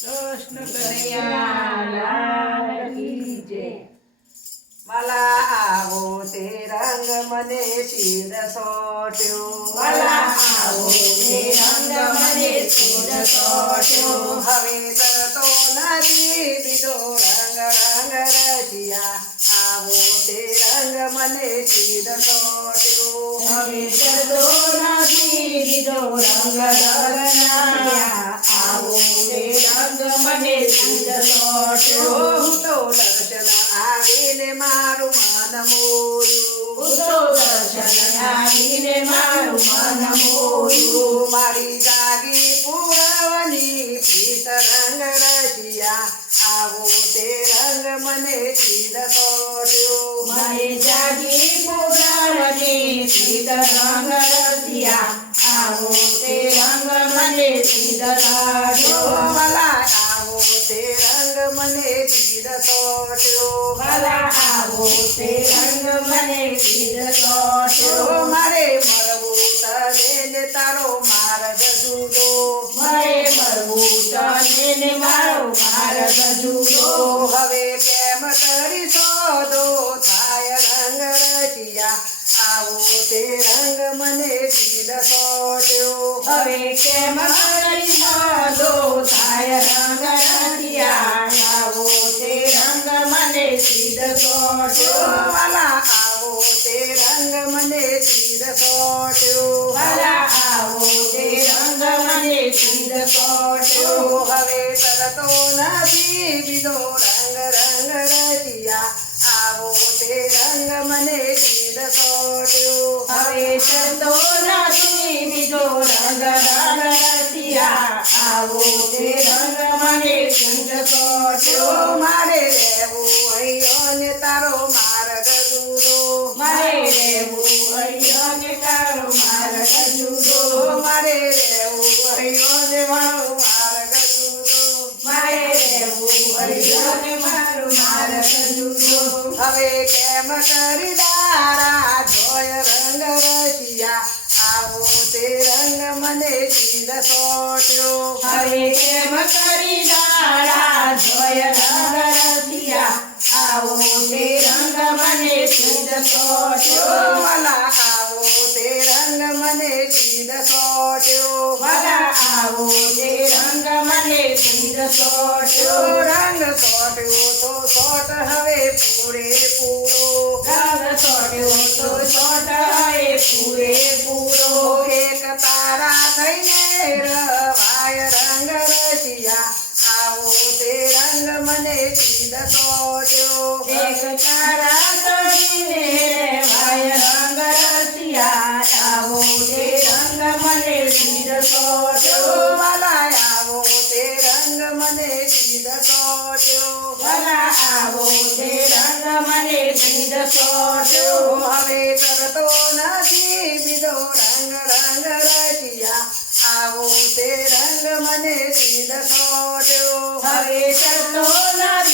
કૃષ્ણ કનૈયા લાલ કી જય. मला આવો તે રંગ મને શીર સોટ્યો. વાલા આવો તે રંગ મને શીર સોટ્યો. હવે તરતો નથી બીજો રંગ રંગ રસિયા. આવો તે રંગ મને શીર સોટ્યો. હવે ચડતો નથી બીજો રંગ રંગના. આવો તે રંગ મને શીર સોટ્યો. હું તો દર્શન આવીને મારું મન મોયું. હું તો દર્શન આવીને મારું મન મોયું. મારી જાગી પૂરવની પ્રીત રંગ રસિયા. આવો તે રંગ મને શીર સોટ્યો. મને જાગી પુરાવની સીધ રંગ રસિયા. આવો તે રંગ મને સીધ લાગ્યો. વાલા આવો તે રંગ મને શીર સોટ્યો. વાલા આવો તે રંગ મને સીધ સોટ્યો. મારે મરવું તને ને તારો માર્ગ જુદો. મારે મળવું તને ને મારો માર્ગ જુદો. હવે કેમ કરી શોધો થાય રંગ રસિયા. આવો તે રંગ મને શીર સોટ્યો. હવે કેમ કરી સાધો થાય રંગ રસિયા. આવો તે રંગ મને સીધ સોટ્યો. વાલા આવો તે રંગ મને શીર સોટ્યો. વાલા આવો તે રંગ મને સીધ સોટ્યો. હવે તરતો નથી બીજો રંગ રંગ રસિયા. આવો તે રંગ મને શીર સોટ્યો. હવે ચડતો નથી બીજો રંગ રંગ રસિયા. આવો તે રંગ મને સીધ સોટ્યો. મારે રહેવું અહીંયા ને તારો માર્ગ જુદો. મારે રહેવું અહીંયા ને તારો માર્ગ જુદો. મારે રહેવું અહીંયા ને મારો માર્ગ જુદો. મારે રહેવું અહીંયા ને મારો માર્ગ જુદો. હવે કેમ કરી દારા જોય રંગ રસિયા. આવો તે રંગ મને શીર સોટ્યો. હવે કેમ કરી દાડા જોય રંગ રસિયા. આવો તે રંગ મને સીધ સોટ્યો. વાલા આવો તે રંગ મને શીર સોટ્યો. વાલા આવો તે રંગ મને સીધ સોટ્યો. રંગ સોટ્યો તો સોટ હવે પૂરેપૂરો. રંગ સોટ્યો તો સોટ હવે પૂરેપૂરો. એક તારા થઈને રવાય રંગ રસિયા. આવો તે રંગ મને શીર સોટ્યો. એક તારા તળીને રેવાય રંગ રસિયા. આવો તે રંગ મને સીધ સોટ્યો. વાલા આવો તે રંગ મને શીર સોટ્યો. વાલા આવો તે રંગ મને સીધ સોટ્યો. હવે તરતો નથી બીજો રંગ રંગ રસિયા. આવો તે રંગ મને શીર સોટ્યો. હવે ચડતો નથી